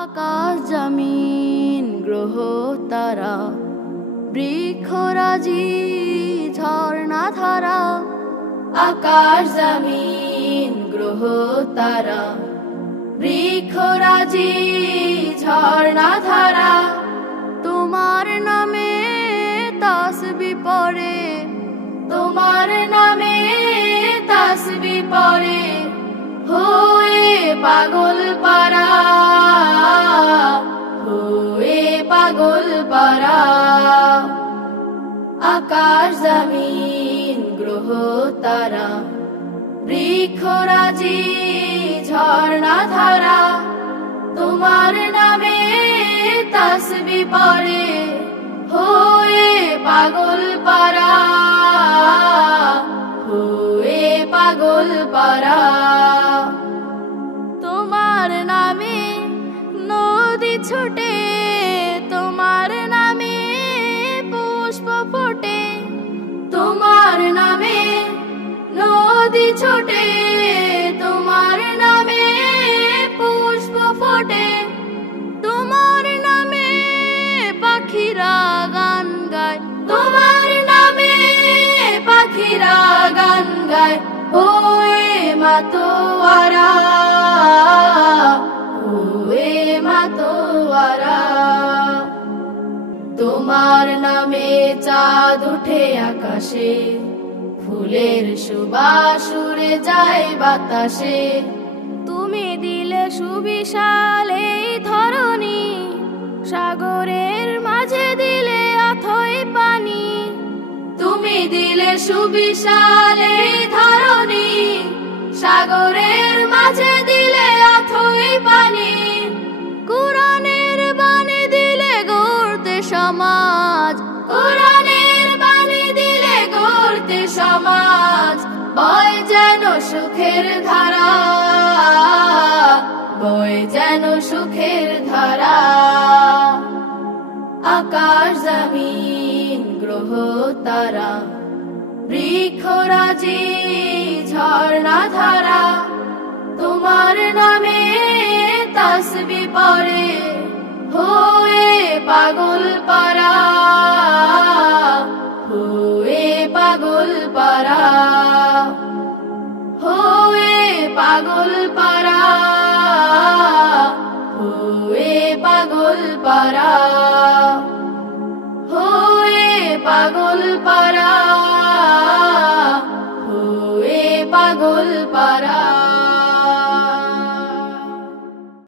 আকাশ জমিন গ্রহ তারা বৃক্ষরাজি ঝর্ণা ধারা। আকাশ জমিন গ্রহ তারা বৃক্ষরাজি ঝর্ণা ধারা। তোমার নামে তাসবিহ পড়ে, তোমার নামে তাসবিহ পড়ে হয়ে পাগল পারা, হয়ে পাগল পারা। আকাশ জমিন গ্রহ তারা বৃক্ষরাজি ঝর্ণা ধারা। তোমার নামে তাসবিহ পড়ে হয়ে পাগল পারা, হয়ে পাগল পারা। তোমার নামে নদী ছোটে, তোমার নামে পুষ্প ফোটে। তোমার নামে নদী ছোটে, তোমার নামে পুষ্প ফোটে। তোমার নামে পাখিরা গান গায়, তোমার নামে পাখিরা গান গায় হয়ে মাতোয়ারা, হয়ে মাতোয়ারা। তোমার নামে চাঁদ উঠে আকাশে, ফুলের সুবাস উড়ে যায় বাতাসে। তুমি দিলে সুবিশাল এই ধরণী, সাগরের মাঝে দিলে অথই পানি। তুমি দিলে সুবিশাল এই ধরণী, সাগরের মাঝে দিলে অথই পানি। কোরআনের বাণী দিলে গড়তে সমাজ, কোরআনের বাণী দিলে গড়তে সমাজ। বয় যেন সুখের ধারা, বয় যেন সুখের ধারা। আকাশ জমিন গ্রহ তারা বৃক্ষরাজি ঝর্ণা ধারা। তোমার নামে তাসবিহ পড়ে হয়ে পাগল পারা, হয়ে পাগল পারা, হয়ে পাগল পারা, হয়ে পাগল পারা।